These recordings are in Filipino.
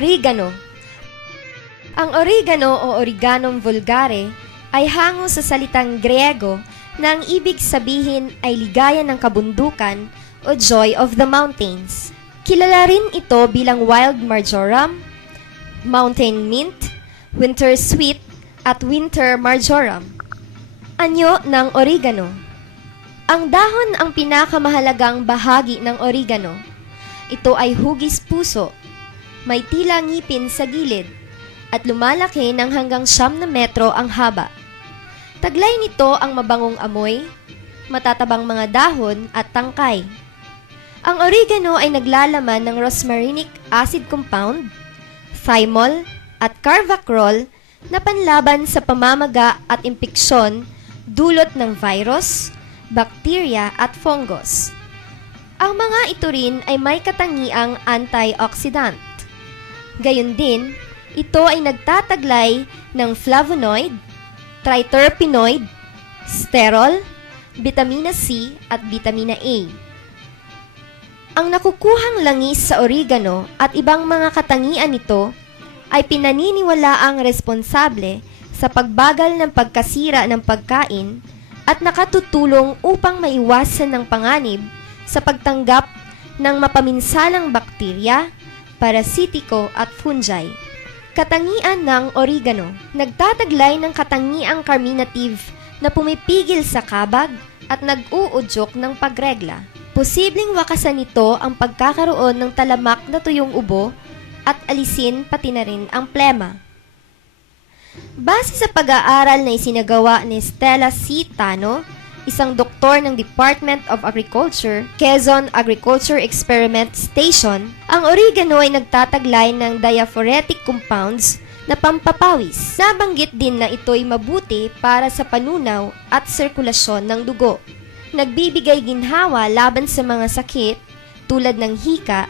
Oregano. Ang oregano o Origanum vulgare ay hango sa salitang Griego na ang ibig sabihin ay ligaya ng kabundukan o joy of the mountains. Kilala rin ito bilang wild marjoram, mountain mint, winter sweet, at winter marjoram. Anyo ng oregano. Ang dahon ang pinakamahalagang bahagi ng oregano. Ito ay hugis puso, may tila ngipin sa gilid, at lumalaki ng hanggang 9 metro ang haba. Taglay nito ang mabangong amoy, matatabang mga dahon at tangkay. Ang oregano ay naglalaman ng rosmarinic acid compound, thymol at carvacrol na panlaban sa pamamaga at impeksyon dulot ng virus, bakterya at fungus. Ang mga ito rin ay may katangiang antioxidant. Gayon din, ito ay nagtataglay ng flavonoid, triterpenoid, sterol, vitamina C at vitamina A. Ang nakukuhang langis sa oregano at ibang mga katangian nito ay pinaniniwalaang responsable sa pagbagal ng pagkasira ng pagkain at nakatutulong upang maiwasan ng panganib sa pagtanggap ng mapaminsalang bakterya, parasitiko at fungi. Katangian ng oregano. Nagtataglay ng katangiang carminative na pumipigil sa kabag at nag-uudyok ng pagregla. Posibleng wakasan nito ang pagkakaroon ng talamak na tuyong ubo at alisin pati na rin ang plema. Base sa pag-aaral na isinagawa ni Stella C. Tano, isang doktor ng Department of Agriculture, Quezon Agriculture Experiment Station, ang oregano ay nagtataglay ng diaphoretic compounds na pampapawis. Nabanggit din na ito'y mabuti para sa panunaw at sirkulasyon ng dugo. Nagbibigay ginhawa laban sa mga sakit tulad ng hika,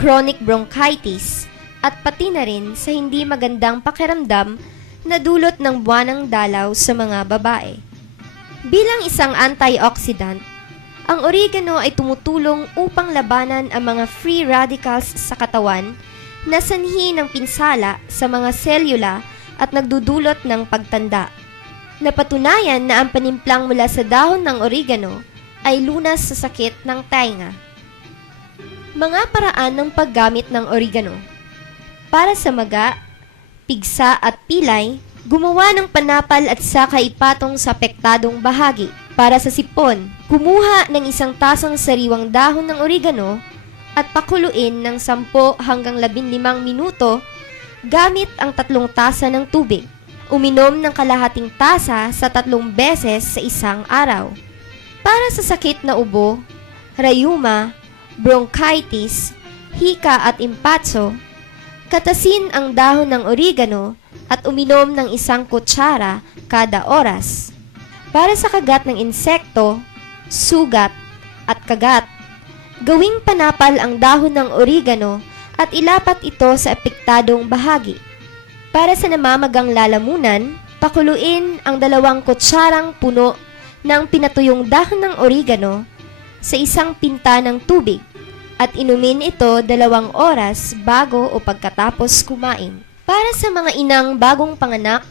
chronic bronchitis, at pati na rin sa hindi magandang pakiramdam na dulot ng buwanang dalaw sa mga babae. Bilang isang antioxidant, ang oregano ay tumutulong upang labanan ang mga free radicals sa katawan na sanhi ng pinsala sa mga selula at nagdudulot ng pagtanda. Napatunayan na ang panimplang mula sa dahon ng oregano ay lunas sa sakit ng tainga. Mga paraan ng paggamit ng oregano. Para sa maga, pigsa at pilay, gumawa ng panapal at saka ipatong sa apektadong bahagi. Para sa sipon, kumuha ng 1 tasang sariwang dahon ng oregano at pakuluin ng 10 hanggang 15 minuto gamit ang 3 tasa ng tubig. Uminom ng kalahating tasa sa 3 beses sa isang araw. Para sa sakit na ubo, rayuma, bronchitis, hika at impatso, katasin ang dahon ng oregano at uminom ng 1 kutsara kada oras. Para sa kagat ng insekto, sugat at kagat, gawing panapal ang dahon ng oregano at ilapat ito sa apektadong bahagi. Para sa namamagang lalamunan, pakuluin ang 2 kutsarang puno ng pinatuyong dahon ng oregano sa 1 pinta ng tubig at inumin ito 2 oras bago o pagkatapos kumain. Para sa mga inang bagong panganak,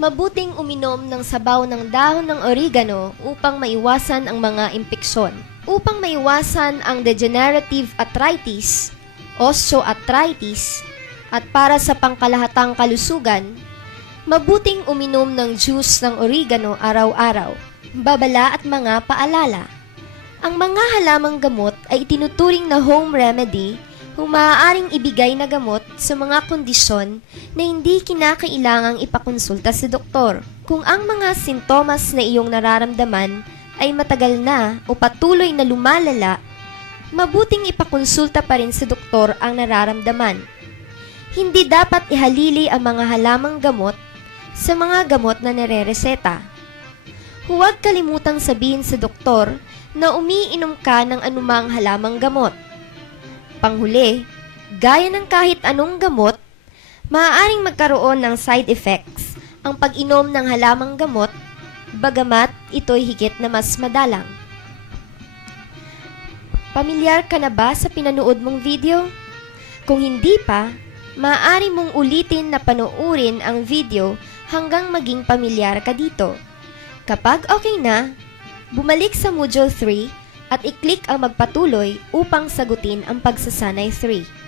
mabuting uminom ng sabaw ng dahon ng oregano upang maiwasan ang mga impeksyon. Upang maiwasan ang degenerative arthritis, osteoarthritis, at para sa pangkalahatang kalusugan, mabuting uminom ng juice ng oregano araw-araw. Babala at mga paalala. Ang mga halamang gamot ay itinuturing na home remedy kung maaaring ibigay na gamot sa mga kondisyon na hindi kinakailangang ipakonsulta sa doktor. Kung ang mga sintomas na iyong nararamdaman ay matagal na o patuloy na lumalala, mabuting ipakonsulta pa rin sa doktor ang nararamdaman. Hindi dapat ihalili ang mga halamang gamot sa mga gamot na nare-reseta. Huwag kalimutang sabihin sa doktor na umiinom ka ng anumang halamang gamot. Panghuli, gaya ng kahit anong gamot, maaaring magkaroon ng side effects ang pag-inom ng halamang gamot, bagamat ito'y higit na mas madalang. Pamilyar ka na ba sa pinanood mong video? Kung hindi pa, maaari mong ulitin na panoorin ang video hanggang maging pamilyar ka dito. Kapag okay na, bumalik sa Module 3 at i-click ang magpatuloy upang sagutin ang pagsasanay 3.